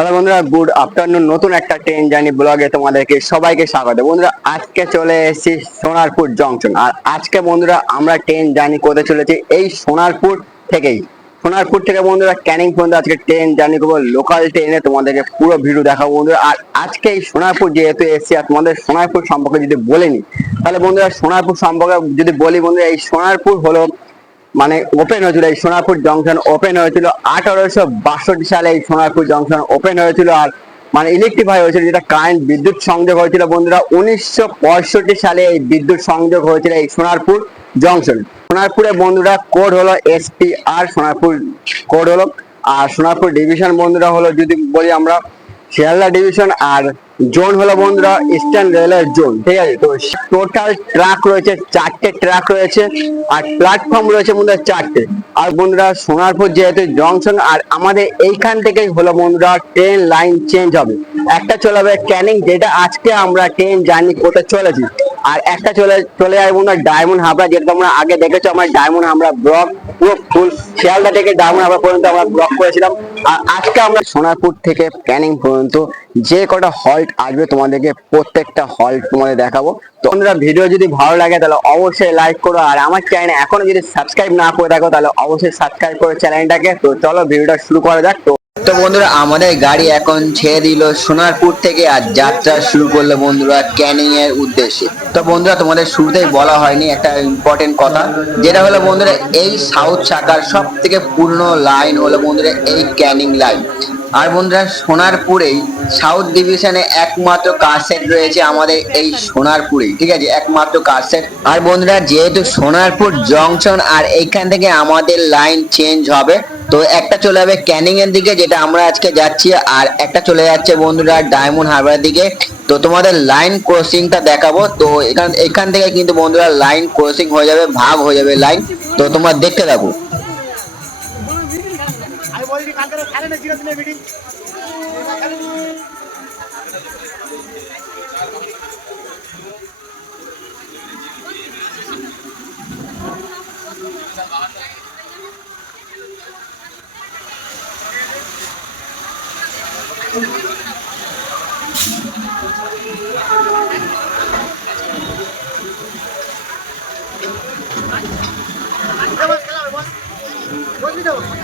Hello বন্ধুরা, good afternoon, নতুন একটা ট্রেন জার্নি ব্লগে তোমাদেরকে সবাইকে স্বাগত। বন্ধুরা, আজকে চলে এসেছি সোনারপুর জংশন। আর আজকে বন্ধুরা, আমরা ট্রেন জার্নি করতে চলেছি এই সোনারপুর থেকেই। সোনারপুর থেকে বন্ধুরা, ক্যানিং পর্যন্ত আজকে ট্রেন জার্নি করব লোকাল ট্রেনে তোমাদেরকে পুরো ভিডিও দেখাবো বন্ধুরা। আর আজকে এই সোনারপুর যেহেতু এসেছি, আর তোমাদের সোনারপুর সম্পর্কে যদি বলিনি তাহলে বন্ধুরা, সোনারপুর সম্পর্কে যদি বলি বন্ধুরা, এই সোনারপুর হলো মানে ওপেন হয়েছিল এই সোনারপুর জংশন ওপেন হয়েছিল আঠারোশো বাষট্টি সালে এই সোনারপুর জংশন ওপেন হয়েছিল আর মানে ইলেকট্রিফাই হয়েছিল যেটা কারেন্ট বিদ্যুৎ সংযোগ হয়েছিল বন্ধুরা উনিশশো পঁয়ষট্টি সালে এই বিদ্যুৎ সংযোগ হয়েছিল এই সোনারপুর জংশন সোনারপুরে বন্ধুরা কোড হলো এসপি আর সোনারপুর কোড হলো। আর সোনারপুর ডিভিশন বন্ধুরা হলো যদি বলি আমরা শিয়ালদা ডিভিশন আর জোন হলো বন্ধুরা ইস্টার্ন রেলের জোন ঠিক আছে? তো টোটাল ট্রাক রয়েছে, চারটে ট্রাক রয়েছে, আর প্ল্যাটফর্ম রয়েছে বন্ধুরা চারটে। আর বন্ধুরা সোনারপুর যেহেতু জংশন আর আমাদের এইখান থেকেই হলো বন্ধুরা ট্রেন লাইন চেঞ্জ হবে। একটা চলে যাবে ক্যানিং যেটা আজকে আমরা ট্রেন জার্নি করতে চলেছি। আর একটা চলে চলে যাবে বন্ধুরা ডায়মন্ড হাবড়া যেটা তোমরা আগে দেখেছ, আমরা ডায়মন্ড হাবড়া ব্লক পুরো ফুল শিয়ালদা থেকে ডায়মন্ড হাবড়া পর্যন্ত আমরা ব্লক করেছিলাম। আজকে আমরা সোনারপুর থেকে ক্যানিং পর্যন্ত যে কটা হল্ট আসবে তোমাদেরকে প্রত্যেকটা হল্ট তোমাদের দেখাবো। তো বন্ধুরা ভিডিও যদি ভালো লাগে তাহলে অবশ্যই লাইক করো। আর আমার চ্যানেল এখনও যদি সাবস্ক্রাইব না করে থাকো তাহলে অবশ্যই সাবস্ক্রাইব করো চ্যানেলটাকে তো চলো ভিডিওটা শুরু করা যাক। তো তো বন্ধুরা, আমাদের গাড়ি এখন ছেড়ে দিল সোনারপুর থেকে আর যাত্রা শুরু করল বন্ধুরা ক্যানিং এর উদ্দেশ্যে। তো বন্ধুরা, তোমাদের শুরুতেই বলা হয়নি একটা ইম্পর্টেন্ট কথা, যেটা হলো বন্ধুরা, এই সাউথ শাখার সব থেকে পুরনো লাইন হলো বন্ধুরা এই ক্যানিং লাইন আর বন্ধুরা, সোনারপুরেই সাউথ ডিভিশনে একমাত্র কার সেট রয়েছে আমাদের এই সোনারপুরেই, ঠিক আছে? একমাত্র কার সেট আর বন্ধুরা, যেহেতু সোনারপুর জংশন আর এইখান থেকে আমাদের লাইন চেঞ্জ হবে, তো একটা চলে যাবে ক্যানিং এর দিকে, যেটা আমরা আজকে যাচ্ছি, আর একটা চলে যাচ্ছে বন্ধুরা ডায়মন্ড হারবার দিকে। তো তোমাদের লাইন ক্রসিংটা দেখাবো, তো এখান এখান থেকে কিন্তু বন্ধুরা লাইন ক্রসিং হয়ে যাবে, ভাগ হয়ে যাবে লাইন তো তোমরা দেখতে থাকো। কালকে খেলে না জিরো দিনের মিটিং বলবি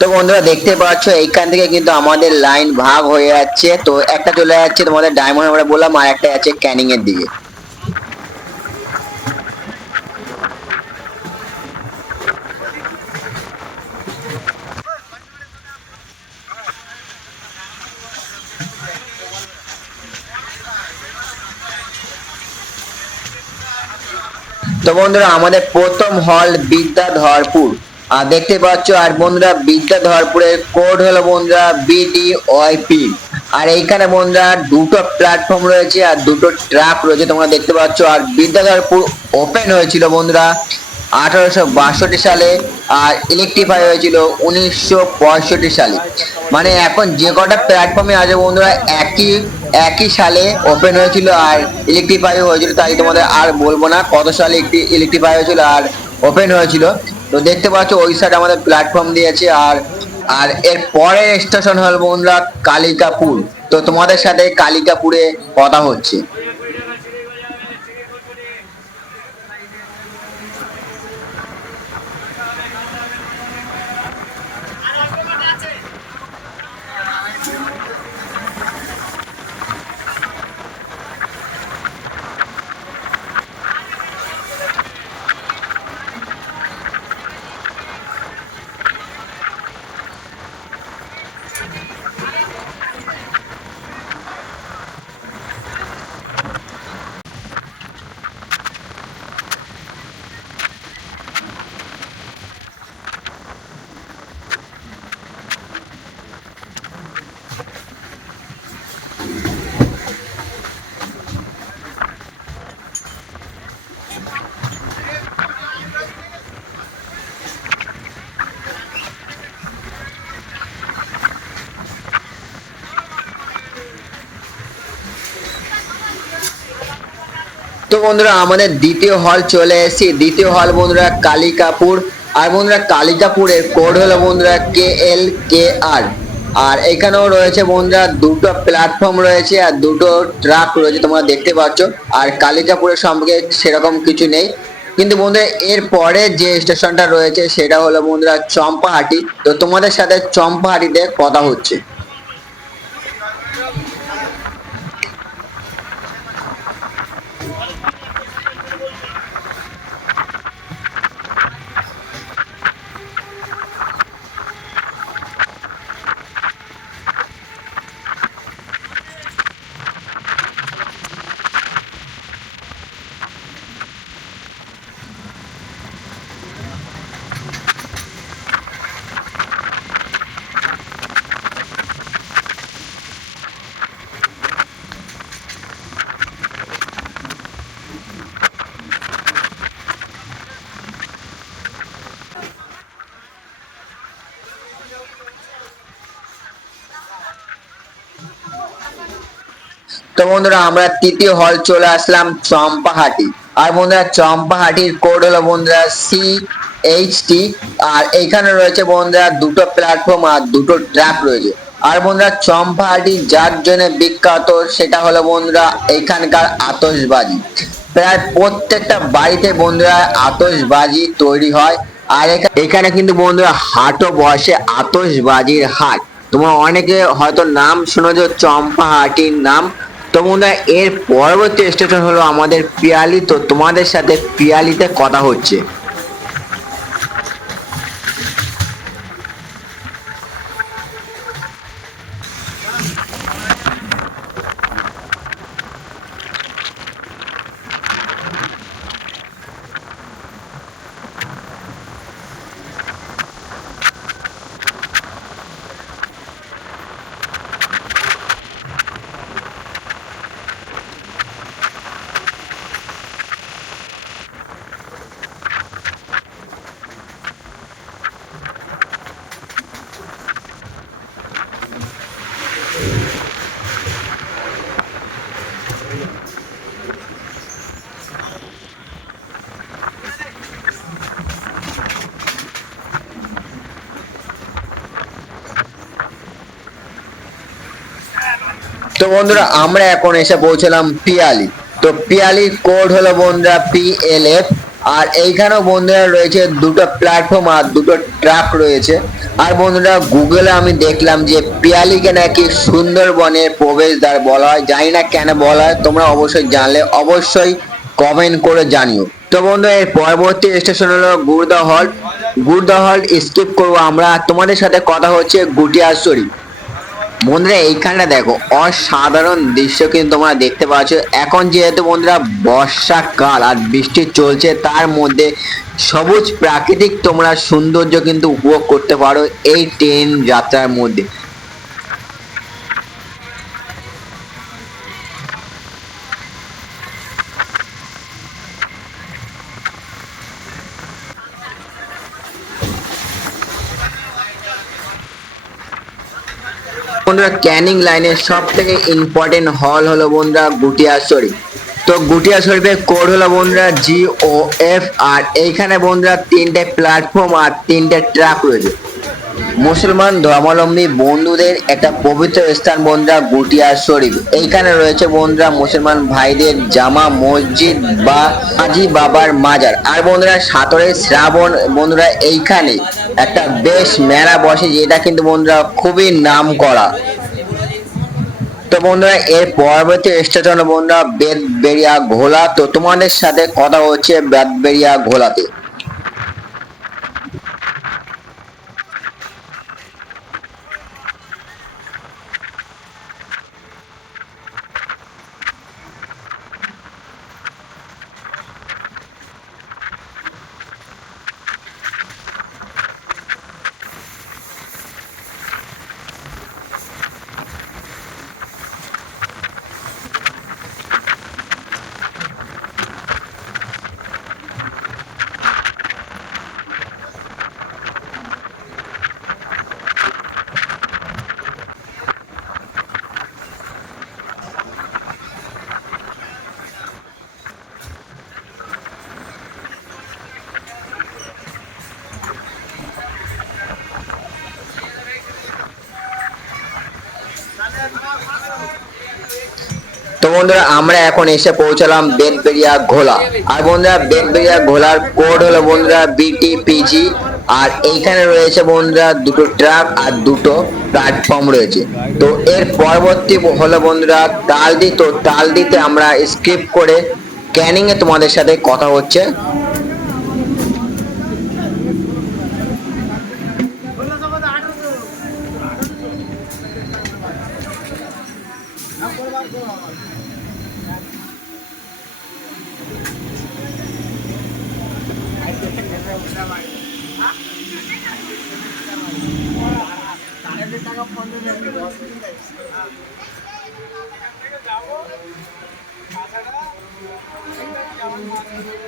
তো বন্ধুরা দেখতে পাচ্ছ, এইখান থেকে কিন্তু আমাদের লাইন ভাগ হয়ে যাচ্ছে। তো একটা চলে যাচ্ছে তোমাদের ডায়মন্ড আমরা বললাম, আর একটা আছে ক্যানিং এর দিকে। তো বন্ধুরা আমাদের প্রথম হল বিদ্যাধরপুর। আর দেখতে পাচ্ছ, আর বন্ধুরা বিদ্যাধরপুরের কোড হলো বন্ধুরা বিডিওয়াইপি আর এইখানে বন্ধুরা দুটো প্ল্যাটফর্ম রয়েছে, আর দুটো ট্রাক রয়েছে তোমরা দেখতে পাচ্ছ। আর বিদ্যাধরপুর ওপেন হয়েছিল বন্ধুরা আঠারোশো বাষট্টি সালে, আর ইলেকট্রিফাই হয়েছিল উনিশশো পঁয়ষট্টি সালে। মানে এখন যে কটা প্ল্যাটফর্মে আছে বন্ধুরা, একই একই সালে ওপেন হয়েছিল আর ইলেকট্রিফাই হয়েছিল, তাই তোমাদের আর বলব না কত সালে একটি ইলেকট্রিফাই হয়েছিল আর ওপেন হয়েছিল। তো দেখতে পাচ্ছ, ওই সাইড আমাদের প্ল্যাটফর্ম দিয়েছে আর আর এর পরের স্টেশন হল বন্ধুরা কালিকাপুর। তো তোমাদের সাথে কালিকাপুরে কথা হচ্ছে। তো বন্ধুরা, আমাদের দ্বিতীয় হল চলে এসেছি। দ্বিতীয় হল বন্ধুরা কালিকাপুর। আর বন্ধুরা, কালিকাপুরের কোড হলো বন্ধুরা কে এল কে আর আর এখানেও রয়েছে বন্ধুরা, দুটো প্ল্যাটফর্ম রয়েছে আর দুটো ট্রাক রয়েছে, তোমরা দেখতে পাচ্ছ। আর কালিকাপুরের সম্পর্কে সেরকম কিছু নেই। কিন্তু বন্ধুরা, এর পরে যে স্টেশনটা রয়েছে, সেটা হলো বন্ধুরা চম্পাহাটি। তো তোমাদের সাথে চম্পাহাটিতে কথা হচ্ছে। তো বন্ধুরা, আমরা তৃতীয় হল চলে আসলাম চম্পাহাটি। আর বন্ধুরা, চম্পাহাটির কোড হলো বন্ধুরা সি এইচ টি আর এইখানে রয়েছে বন্ধুরা দুটো প্ল্যাটফর্ম আর দুটো ট্র্যাক রয়েছে। আর বন্ধুরা, চম্পাহাটি যার জন্য বিখ্যাত সেটা হলো বন্ধুরা এখানকার আতশবাজি। প্রায় প্রত্যেকটা বাড়িতে বন্ধুরা আতশবাজি তৈরি হয়। আর এখানে কিন্তু বন্ধুরা হাটও বসে আতশবাজির হাট। তোমরা অনেকে হয়তো নাম শুনেছো, চম্পাহাটির নাম। তো এর পরবর্তী স্টেশন হলো আমাদের পিয়ালি তো তোমাদের সাথে পিয়ালিতে কথা হচ্ছে। তো বন্ধুরা, আমরা এখন এসে পৌঁছলাম পিয়ালি। তো পিয়ালির কোড হলো বন্ধুরা পি এল এফ আর এইখানেও বন্ধুরা রয়েছে দুটো প্ল্যাটফর্ম আর দুটো ট্রাক রয়েছে। আর বন্ধুরা গুগলে আমি দেখলাম যে পিয়ালিকে নাকি সুন্দরবনের প্রবেশদ্বার বলা হয়। জানি না কেন বলা হয়, তোমরা অবশ্যই জানলে, অবশ্যই কমেন্ট করে জানিও। তো বন্ধু এর পরবর্তী স্টেশন হলো Gurda halt Gurda halt skip করব আমরা। তোমাদের সাথে কথা হচ্ছে গুটিয়াশ্বরী বন্ধুরা, এইখানটা দেখো, অসাধারণ দৃশ্য কিন্তু তোমরা দেখতে পাচ্ছ। এখন যেহেতু বন্ধুরা, বর্ষাকাল আর বৃষ্টি চলছে, তার মধ্যে সবুজ প্রাকৃতিক তোমরা সৌন্দর্য কিন্তু উপভোগ করতে পারো এই ট্রেন যাত্রার মধ্যে। ক্যানিং লাইনের সব থেকে ইম্পর্টেন্ট হল হলো বন্ধুরা গুটিয়া শরীফ। তো গুটিয়া শরীফের কোড হলো বন্ধুরা জি ও এফ আর এইখানে বন্ধুরা তিনটে প্ল্যাটফর্ম আর তিনটে ট্রাক রয়েছে। মুসলমান ধর্মাবলম্বী বন্ধুদের একটা পবিত্র স্থান বন্ধুরা গুটিয়া শরীফ। এইখানে রয়েছে বন্ধুরা মুসলমান ভাইদের জামা, মসজিদ বা হাজি বাবার মাজার। আর বন্ধুরা সাতরে শ্রাবণ বন্ধুরা এইখানে একটা বেশ মেলা বসে যেটা কিন্তু বন্ধুরা খুবই নাম করা বন্ধুরা এর পরবর্তী স্টেশন বন্ধুরা বেদবেরিয়া ঘোলা। তো তোমাদের সাথে কথা হচ্ছে বেদবেরিয়া ঘোলাতে। বন্ধুরা, আমরা এখন এসে পৌঁছালাম বেনপেরিয়া ঘোলা। আর বন্ধুরা বেনপেরিয়া ঘোলার কোড হলো বন্ধুরা বিটিপিজি আর এইখানে রয়েছে বন্ধুরা, দুটো ট্রাক আর দুটো প্ল্যাটফর্ম রয়েছে। তো এর পরবর্তী হলো বন্ধুরা, তালদি। তো তালদিতে আমরা স্কিপ করে ক্যানিংয়ে তোমাদের সাথে কথা হচ্ছে। না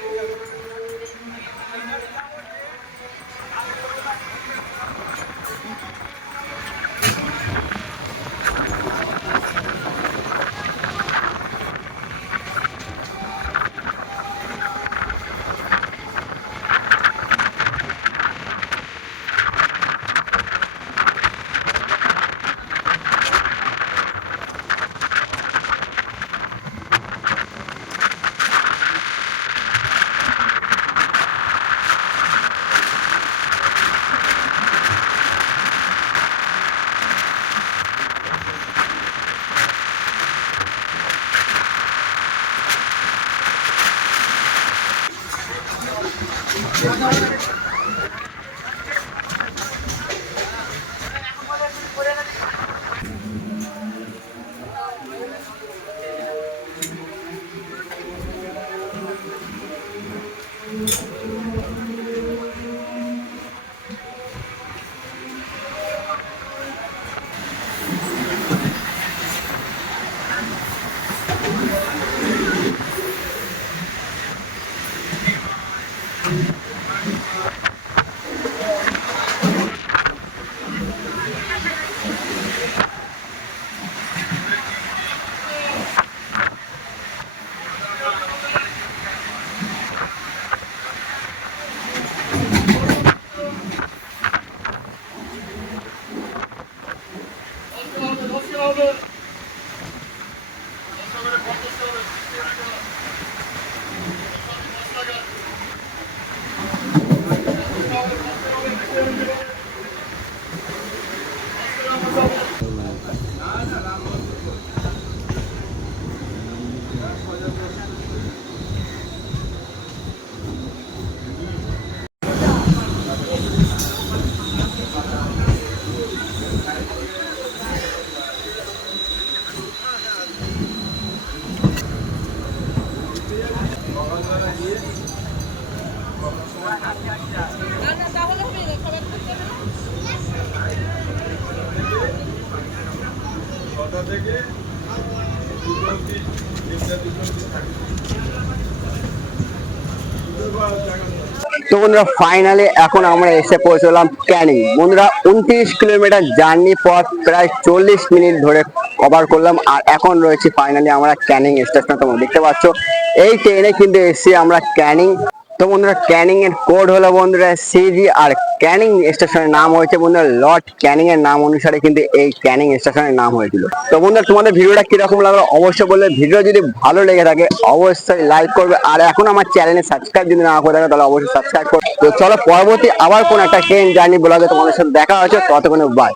তো বন্ধুরা ফাইনালি এখন আমরা এসে পৌঁছলাম ক্যানিং। বন্ধুরা, উনত্রিশ কিলোমিটার জার্নি পথ প্রায় চল্লিশ মিনিট ধরে কভার করলাম আর এখন রয়েছে ফাইনালি আমরা ক্যানিং স্টেশনে। তোমরা দেখতে পাচ্ছ, এই ট্রেনে কিন্তু এসে আমরা ক্যানিং তো বন্ধুরা, ক্যানিং এর কোড হলো বন্ধুরা সিজি আর ক্যানিং স্টেশনের নাম হয়েছে বন্ধুরা লর্ড ক্যানিং এর নাম অনুসারে কিন্তু এই ক্যানিং স্টেশনের নাম হয়েছিল। তো বন্ধুরা, তোমাদের ভিডিওটা কীরকম লাগল অবশ্যই বললে ভিডিও যদি ভালো লেগে থাকে, অবশ্যই লাইক করবে। আর এখন আমার চ্যানেলে সাবস্ক্রাইব যদি না করে থাকে, তাহলে অবশ্যই সাবস্ক্রাইব করবে তো চলো, পরবর্তী আবার কোন একটা ট্রেন জার্নি ব্লগে তোমাদের সাথে দেখা হচ্ছে। ততক্ষণে বাই